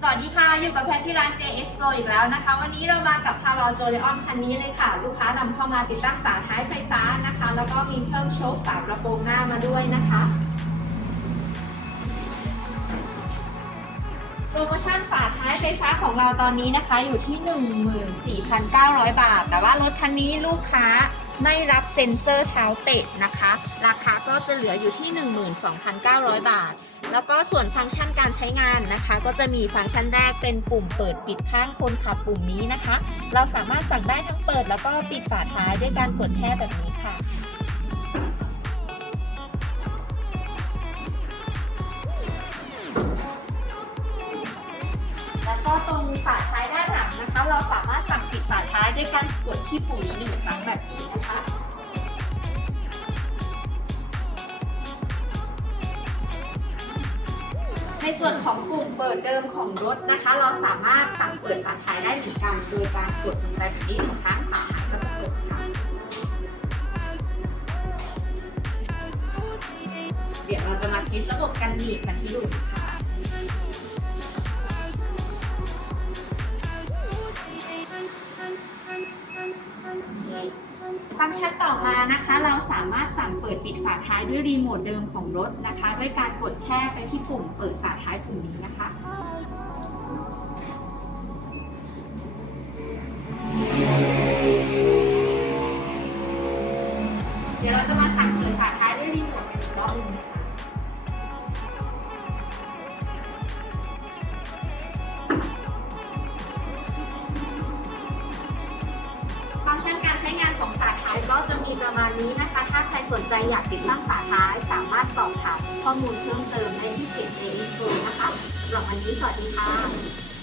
สวัสดีค่ะ อยู่กับแพทที่ร้าน JS Pro อีกแล้วนะคะ วันนี้เรามากับพารอโจเลออนคันนี้เลยค่ะ ลูกค้านำเข้ามาติดตั้งฝาท้ายไฟฟ้านะคะ แล้วก็มีเพิ่มโชคฝากระโปรงหน้ามาด้วยนะคะโปรโมชั่นฝาท้ายไฟฟ้าของเราตอนนี้นะคะ อยู่ที่ 14,900 บาท แต่ว่ารถคันนี้ลูกค้าไม่รับเซ็นเซอร์เท้าเตะนะคะ ราคาก็จะเหลืออยู่ที่ 12,900 บาท แล้วก็ส่วนฟังก์ชันการใช้งานนะคะ ก็จะมีฟังก์ชันแรกเป็นปุ่มเปิดปิดข้างคนขับปุ่มนี้นะคะ เราสามารถสั่งได้ทั้งเปิด แล้วก็ปิดฝาท้ายด้วยการกดแช่แบบนี้ค่ะแล้วก็ตรงฝาท้ายด้านหลังนะคะ เราสามารถสั่งปิดฝาท้ายด้วยการกดที่ปุ่มหนึ่งครั้งแบบนี้นะคะ ในส่วนของปุ่มเปิดเดิมของรถนะคะ เราสามารถสั่งเปิดฝาท้ายได้เหมือนกันโดยการกดลงไปแบบนี้หนึ่งครั้งฝาท้ายก็จะเปิดค่ะเดี๋ยวเราจะมาเทสระบบกันหนีบกันที่ดูค่ะ ฟังก์ชันต่อมานะคะ เราสามารถสั่งเปิดปิดฝาท้ายด้วยรีโมทเดิมของรถนะคะ ด้วยการกดแช่ไปที่ปุ่มเปิดฝาท้ายปุ่มนี้นะคะเดี๋ยวเราจะมาสั่งเปิดฝาท้ายด้วยรีโมทกันอีกรอบนึงนะคะ ประมาณนี้นะคะ ถ้าใครสนใจอยากติดตั้งฝาท้าย สามารถสอบถามข้อมูลเพิ่มเติมได้ที่เพจเอ o โนะคะสำหรับวันนี้สวัสดีค่ะ